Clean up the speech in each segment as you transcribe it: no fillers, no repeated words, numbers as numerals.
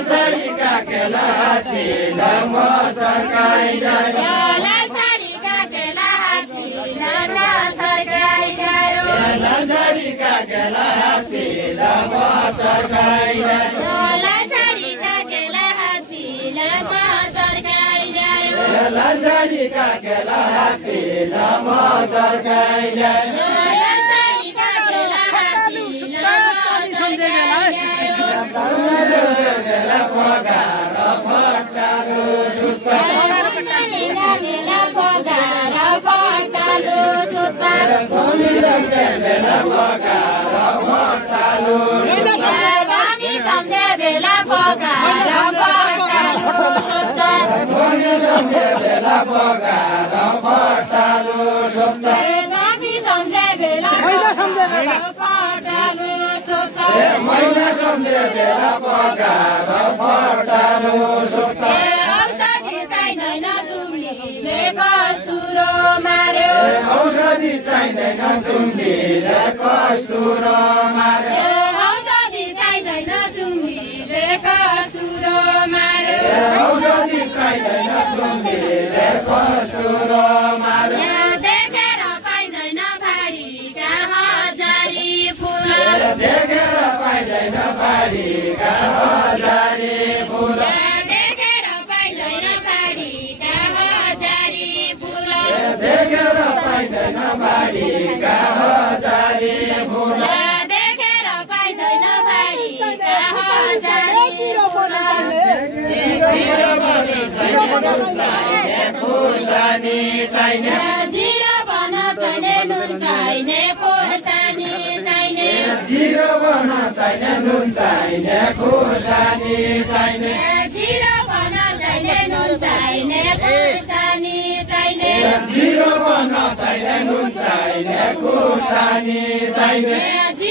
लालसाडीका केला हात्तीलाई म चर्काइल्यायो लालसाडीका केला हात्तीलाई म चर्काइल्यायो लालसाडीका केला हात्तीलाई म चर्काइल्यायो लालसाडीका केला हात्तीलाई म चर्काइल्यायो लालसाडीका केला हात्तीलाई म चर्काइल्यायो लालसाडीका केला हात्तीलाई म चर्काइल्यायो बेला पगार फटालो सुत्ता बेला पगार फटालो सुत्ता बेला पगार फटालो हामी सम्झे बेला पगार फटालो सुत्ता बेला पगार फटालो सुत्ता हामी सम्झे बेला फटालो सुत्ता महिना सम्झे बेला पगार फटालो सुत्ता औषधि चाहिँदैन जुम्लीले कस्तुरो मार्यो औषधि चाहिँदैन जुम्लीले कस्तुरो मार्यो औषधि चाहिँदैन जुम्लीले कस्तुरो मार्यो औषधि चाहिँदैन जुम्लीले कस्तुरो मार्यो देखेर पाइँदैन भाडीका हजारी फुल देखेर पाइँदैन बारीका हजारी फुल देखेर पाइँदैन भाडीका हजारी फुल देखेर पाइँदैन बारीका हजारी फुल देखेर पाइँदैन भाडीका हजारी फुल खुर्सानी चाहिने जिरो बन चाहिने नुन चाहिने खोर्सानी चाहिने जिरो बन चाहिने नुन चाहिने खुर्सानी चाहिने जिरो बन चाहिने नुन चाहिने खोर्सानी चाहिने जिरो बन चाहिने नुन चाहिने खुर्सानी चाहिने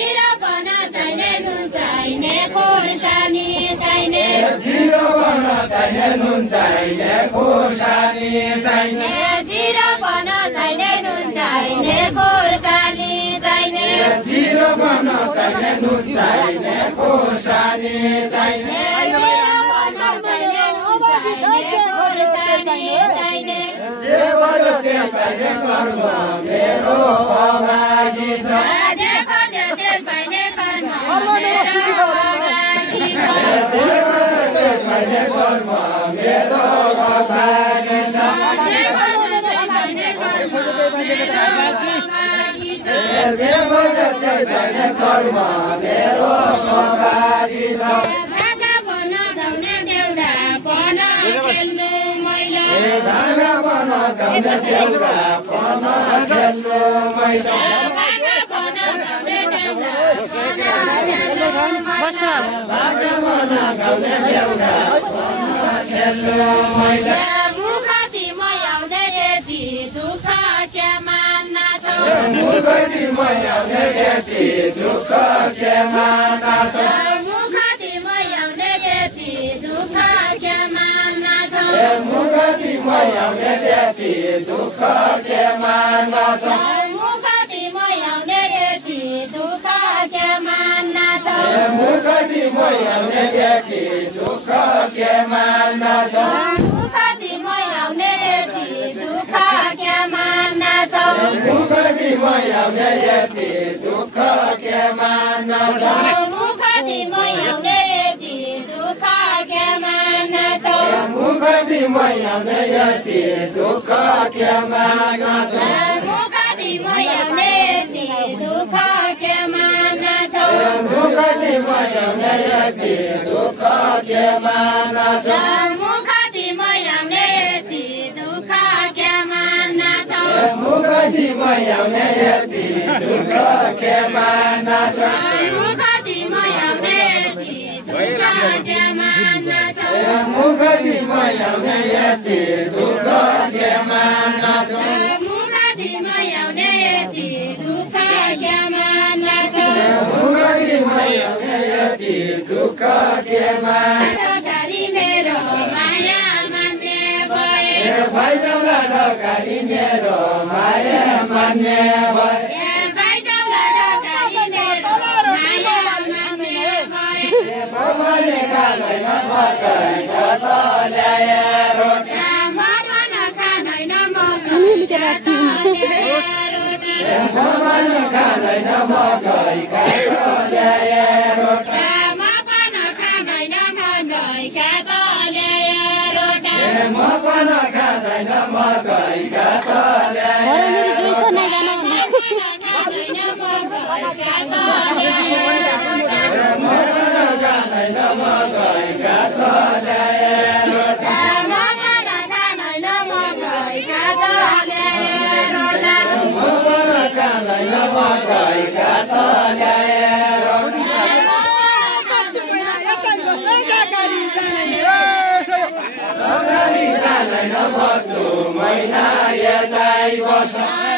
जिरो बन चाहिने नुन चाहिने खोर्सानी चाहिने जिरो बन चाहिने नुन चाहिने खुर्सानी चाहिने जिरो बन चाहिने नुन चाहिने खोर्सानी चाहिने जिरो बन चाहिने नुन चाहिने खुर्सानी चाहिने जिरो बन चाहिने नुन चाहिने खोर्सानी चाहिने जे गर्यो त्यो पाइने कर्म मेरो अभागी छ जे खोजे त्यो पाइने कर्म मेरो अभागी छ जे गर्यो त्यो पाइने कर्म मेरो अभागी छ जे खोजे त्यो पाइने कर्म मेरो अभागी छ जे गर्यो त्यो पाइने कर्म मेरो अभागी छ भागा बन गाउने देउडा बन खेल्नु मैला भागा बन गाउने देउडा बन खेल्नु मैला भागा बन गाउने देउडा बन खेल्नु मैला भागा बन गाउने देउडा बन खेल्नु मैला मुखती मयाउने त्यति दुःख के मान्न छ मुखती मयाउने त्यति दुःख के मान्न छ मुखती मयाउने त्यति दुःख के मान्न छ मुखती मयाउने त्यति दुःख के मान्न छ मुखती मयाउने त्यति दुःख के मान्न छ मुखती मयाउने त्यति दुःख के मान्न छ मुखती मयाउने त्यति दुःख के मान्न छ मुखती मयाउने त्यति दुःख के मान्न छ मुखती मयाउने त्यति दुःख के मान्न छ मुखती मयाउने यति दुःख के मान्न छ मुखती मयाउने त्यति दुःख के मान्न छ मुखती मयाउने यति दुःख के मान्न छ मुखती मयाउने त्यति दुःख के मान्न छ मुखती मयाउने यति दुःख के मान्न छ मुखती मयाउने त्यति दुःख के मान्न छ मुखती मयाउने यति दुःख के मान्न छ मुखती मयाउने त्यति दुःख के मान्न छ मुखती मयाउने यति दुःख के मान्न ढकारी मेरो माया मान्ने भए भाइजौला ढकारी मेरो माया मान्ने भए भाइजौला ढकारी मेरो माया मान्ने भए बाबाले गालो खाँदैन मकैका त ल्याए रोटी म पनि खाँदैन मकैका त ल्याए रोटी म पनि खाँदैन मकैका त ल्याए रोटी म पनि खाँदैन मकैका त ल्याए रोटी म पनि खाँदैन मकैका त ल्याए महिना यतै बस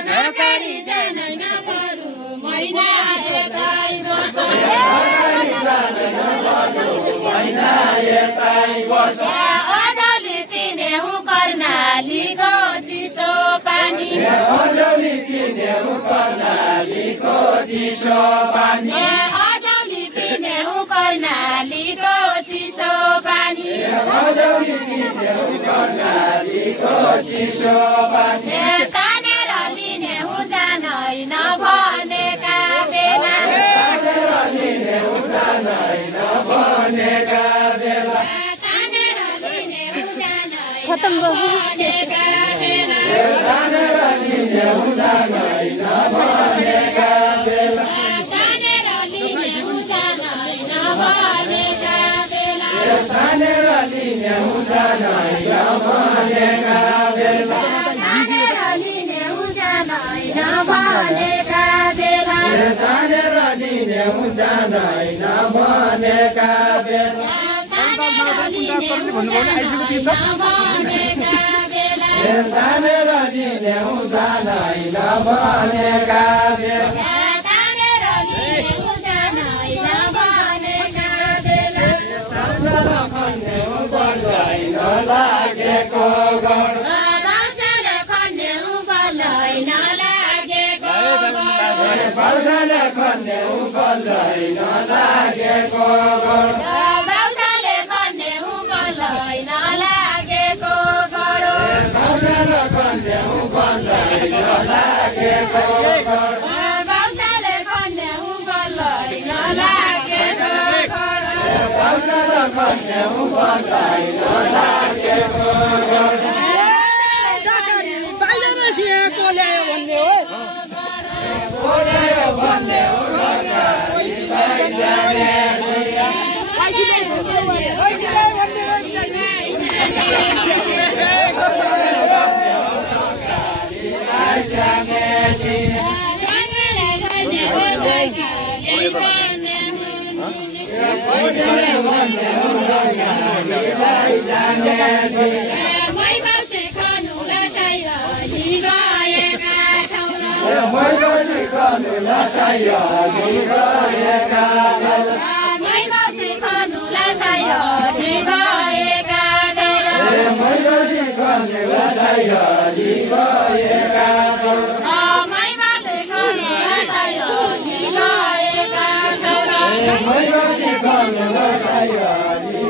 नगरी जादैन बरु महिना यतै बस महिना यतै बस अझले पिनेहु कर्णालीको चिसो पानी अझले पिनेहु कर्णालीको चिसो पानी अझले पिनेहु कर्णालीको चिसो पानी अझले पिनेहु कर्णालीको चिसो पानी तानेर लिनेहु जानै नभनेका बेला तानेर लिनेहु जानै नभनेका बेला तानेर लिनेहु जानै नभनेका बेला तानेर लिनेहु जानै नभनेका बेला तानेर लिनेहु जानै नभनेका बेला तानेर लिनेहु जानै नभनेका बेला तानेर लिनेहु जानै नभनेका बेला तानेर लिनेहु जानै नभनेका बेला तानेर लिनेहु नभनेका बेला तानेर लिनेहु जानै नभनेका बेला तानेर लिनेहु जानै नभनेका बेला खन्नेहु बल्लै नलागेको गण बाँसले खन्नेहु बल्लै नलागेको वर्षले खन्नेहु बल्लै नलागेको गण बाँसले खन्नेहु बल्लै नलागेको गडो वर्षले खन्नेहु बल्लै नलागेको गण बाँसले खन्नेहु बल्लै नलागेको गडो वर्षले खन्नेहु बल्लै नलागेको गण ओल्यायो भन्ने हो ढकालीलाई जाने मैले सिकाउनु नसायो गएका बेला मैले सिकाउनु नसायो गएका बेला मैले सिकाउनु नसायो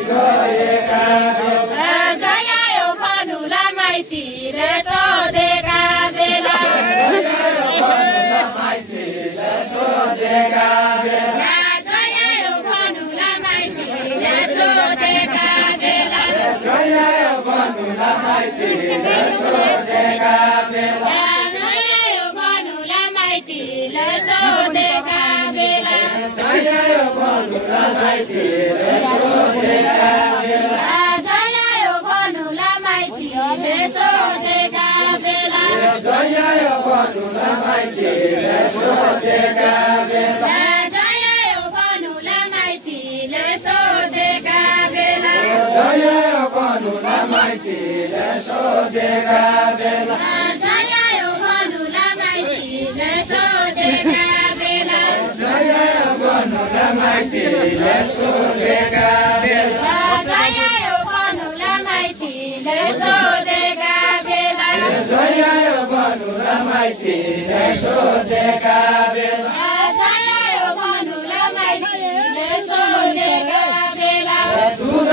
गएका बेला जयायो भन्नुला माइतीले सोधेका बेला सोधेका बेला जयायो भन्नुला माइतीले सोधेका बेला जयायो भन्नुला माइतीले सोधेका बेला जयायो भन्नुला माइतीले सोधेका बेला जयायो भन्नुला माइतीले सोधेका बेला जयायो भन्नुला माइतीले सोधेका बेला जयायो भन्नुला माइतीले सोधेका बेला जयायो भन्नुला माइतीले सोधेका बेला जयायो भन्नुला माइतीले सोधेका बेला जयायो भन्नुला माइतीले सोधेका बेला जयायो भन्नुला माइतीले सोधेका बेला जयायो भन्नुला माइतीले सोधेका बेला जयायो भन्नुला माइतीले सोधेका बेला जयायो भन्नुला माइतीले सोधेका बेला दुध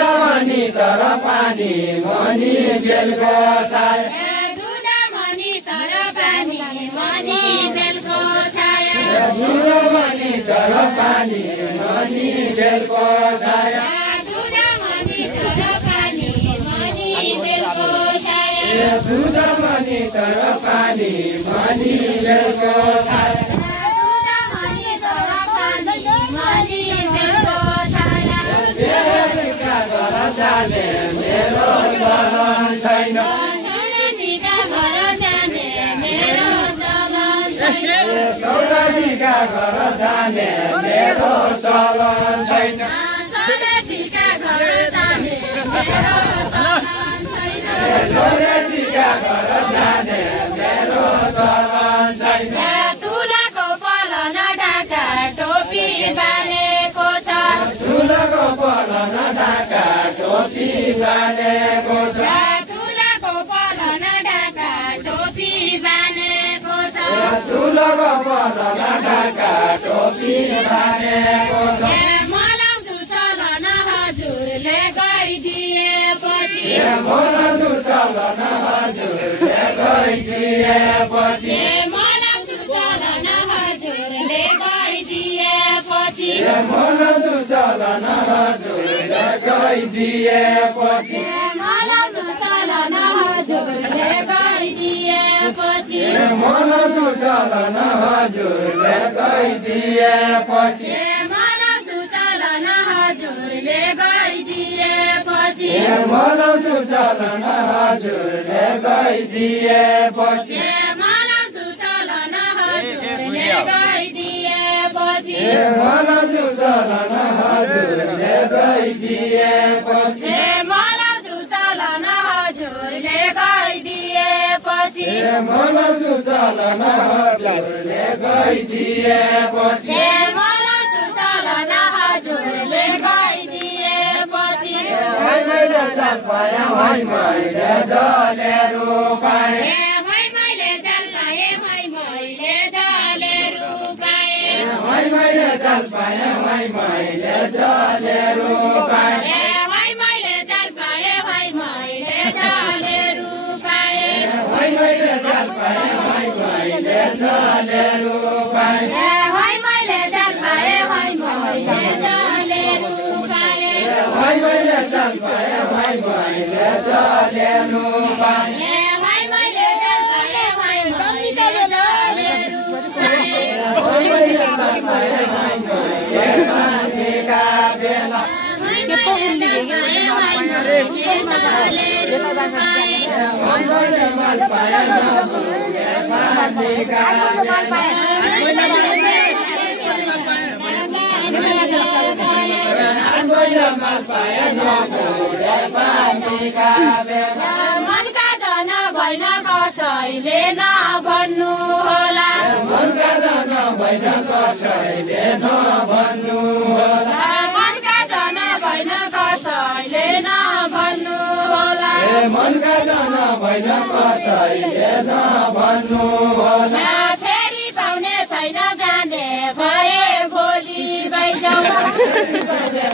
तर पानी मनी बेलको छाया दुधमणि तर पानी मनी बेलको छाया दुधमणि तर पानी मनी बेलको छाया दुधमणि तर पानी मनी बेलको छाया दुधमणि तर पानी मनी बेलको छाया दुधमणि तर पानी मनी बेलको छाया टिका घर जाने मेरो चलन छैन सौरासीका घर जाने मेरो चलन छैन सौरासीका घर जाने मेरो चलन छैन सौरासीका घर जाने मेरो चलन छैन सौरासीका घर जाने मेरो चलन छैन तुलाको पलन ढाका टोपी बालेको छ तुलाको पलन ढाका टोपी बालेको छ तुलाको पलन ढाका टोपी बालेको छ तुलाको पलन ढाका टोपी बालेको छ मलाउँछु चलन हजुरले गइदिएपछि मलाउँछु चलन हजुरले गइदिएपछि मलाउँछु चलन हजुरले गइदिएपछि मलाउँछु चलन हजुरले गइदिएपछि मलाउँछु चलन हजुरले गइदिएपछि मलाउँछु चलन हजुरले गइदिएपछि मलाउँछु चलन हजुरले गइदिएपछि मलाउँछु चलन हजुरले गइदिएपछि मलाउँछु चलन हजुरले गइदिएपछि मलाउँछु चलन हजुरले गइदिएपछि मलाउँछु चलन हजुरले गइदिएपछि मलाउँछु चलन हजुरले गइदिएपछि मलाउँछु चलन हजुरले गइदिएपछि मैले चाल पाएँ है मैले जलेरो पाएँ मैले चाल पाएँ मैले जलेरो पाएँ मैले चाल पाएँ है मैले जलेरो पाएँ मैले चाल पाएँ मैले जलेरो पाएँ मैले चाल पाएँ है मैले जलेरो पाएँ मैले चाल पाएँ मैले जलेरो पाएँ मैले चाल पाएँ है मैले जलेरो पाएँ मैले चाल पाएँ मैले जलेरो पाएँ मैले चाल पाएँ है मैले माथेका बेला मैले माल पाएँ माथेका माल पाएँ माथेका बेला मनका जन भएन कसैले नभन्नु होला मनका जन भएन कसैले नभन्नु होला मनका जन भएन कसैले नभन्नु होला मनका जन भएन कसैले नभन्नु होला फेरि पाउने छैन जाने भए भोलि बाइजाउ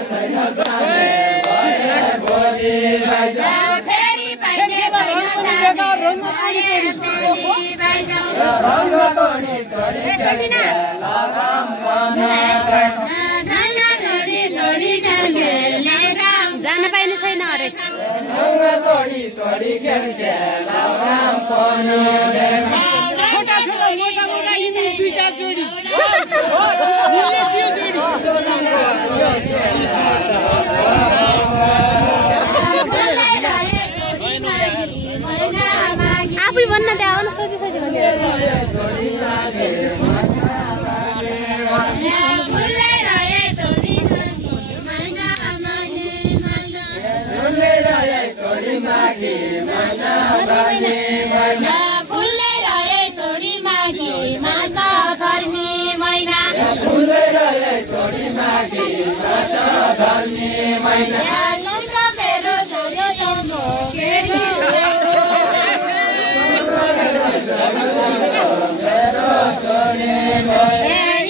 छैन जाने भए भोलि बाइजाउ फेरि पाइने छैन जाने भए भोलि बाइजाउ रङ्ग तोडी तोडी खेल्ला राम पनि छैन जान पाइने छैन अरे रङ्ग तोडी तोडी खेल्ला राम पनि छैन मोटा यिनी दुईटा जोडी आफै भन्न त्यहाँ आउन सोची सोची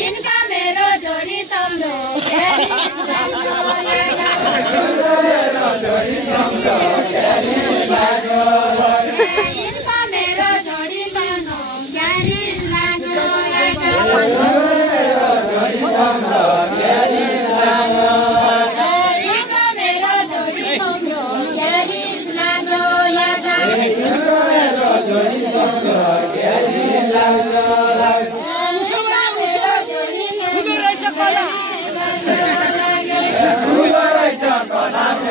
इनका मेरो जोडी तम्रो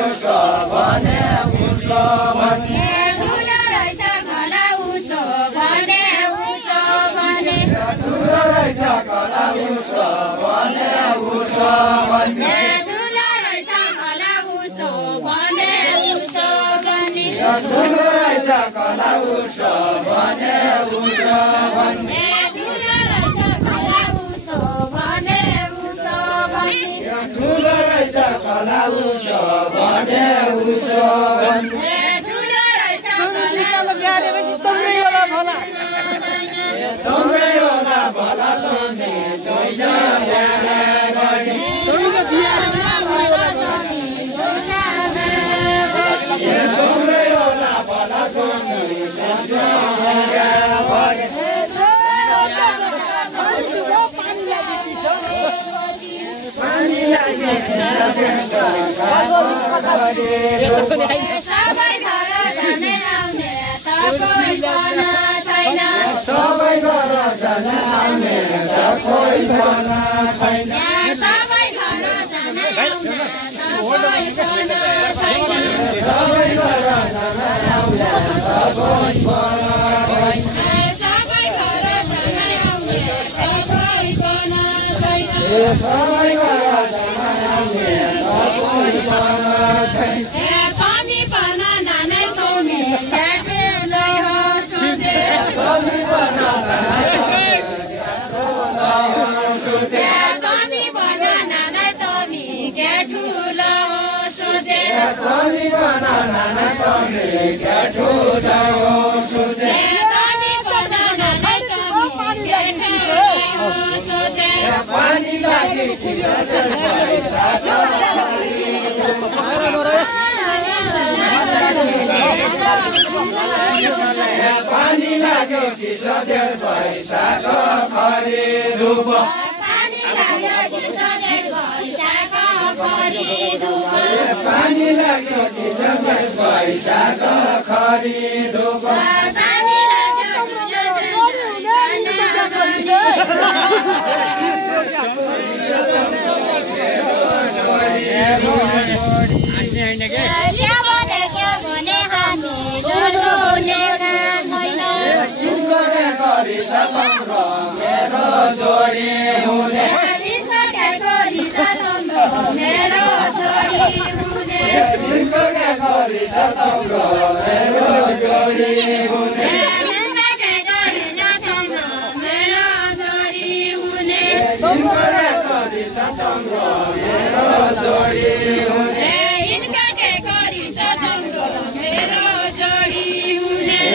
उसो भने उसो भने ठुलो रहेछ घला उसो भने उसो भने ठुलो रहेछ घला उसो भने उसो भने ठुलो रहेछ घला उसो भने उसो भने ठुलो रहेछ घला उसो भने उसो भने ठुलो रहेछ घला उसो भने उसो भने ठुलो रहेछ घला उसो भने उसो भने ठुलो रहेछ तम्रै होला भला तम्रे जोइना ल्याला गर्ने तम्रै होला भला तम्रे जोइना ल्याला गर्ने पानी लागे सबै घर जाने आउने त कोही पनि छैन सबै घर जान आउने त कोही पनि छैन सबै घर जाने आउने त कोही पनि छैन सबै घर जान आउने त कोही पनि छैन सबै घर जाने आउने त कोही पनि छैन सबै घर जान आउने त कोही पनि छैन पानी पाना नानै तमी लै हो सोचे पानी पाना सोचे पानी पाना नानै तमी के ठुलो हो सोचे पानी पाना नाना तम्रे क्या ठुलो हो सोचे पानी पाना नानै तमी के ठुलो हो सोचे पानी लागे पानी लाग्यो कि सधैँ पैसा खरिदुप पानी लाग्यो कि सधैँ पैसाको खरिदुप पानी लाग्यो कि सधैँ पैसाको खरिदुप पानी लाग्यो कि मेरो जोडी हुने मेरो जोडी हुने मेरो जोडी हुने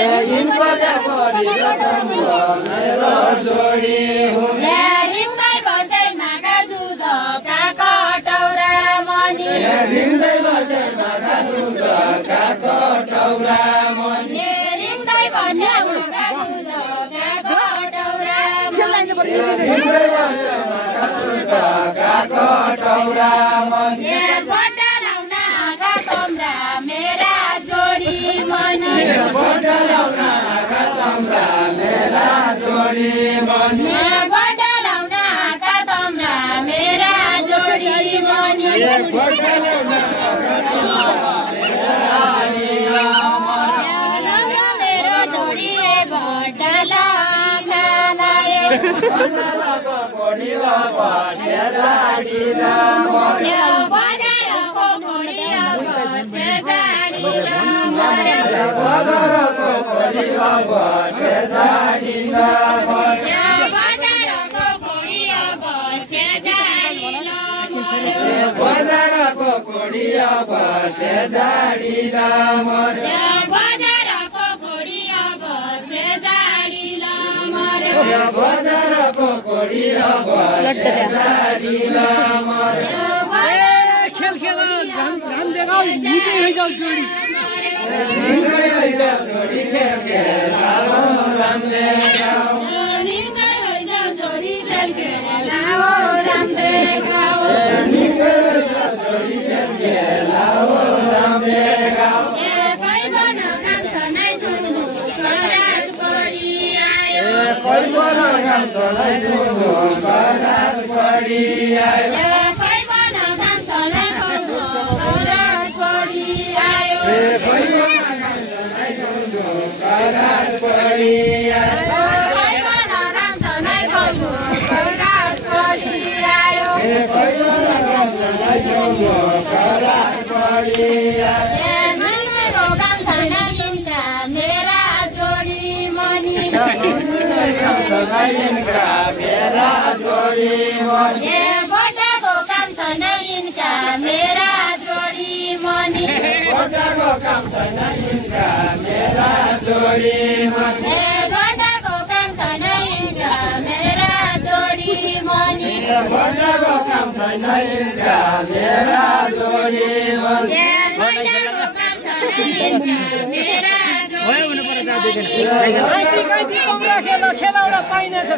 मेरो जोडी हुने रिङ्दै बसे मागा दुध काको टौरा मनी रिङ्दै बसे मागा दुध काको टौरा मनी मेरा जोडी मनी बडलाउन आँखा तम्रा मेरा जोडी मनी बडलाउन आँखा तम्रा मेरा जोडी मनी मेरो जोडी बडला बजारको घोडी बसे बजारको कोडिया बसे जाडिला मर्यो बजारको घोडी बसे जाडिला मर्यो बजारको कोडिया बसे जाडिला मर्यो खेल खेल राम देखाऊ निकै हैजाउ जोडी जोडी खेल खेल राम देखाऊ जोडी खेल खेल राम देखाऊ मान्छेको काम छैन यिनका मेरा जोडी मनी गोटाको काम छैन यिनका मेरा जोडी मनी गोटाको काम छैन यिनका मेरा जोडी मनी गोटाको काम छैन यिनका मेरा जोडी मनी गोटाको काम छैन यिनका मेरा जोडी मनी गोटाको काम छैन यिनका मेरा जोडी मनी खेला एउटा पाइनेछ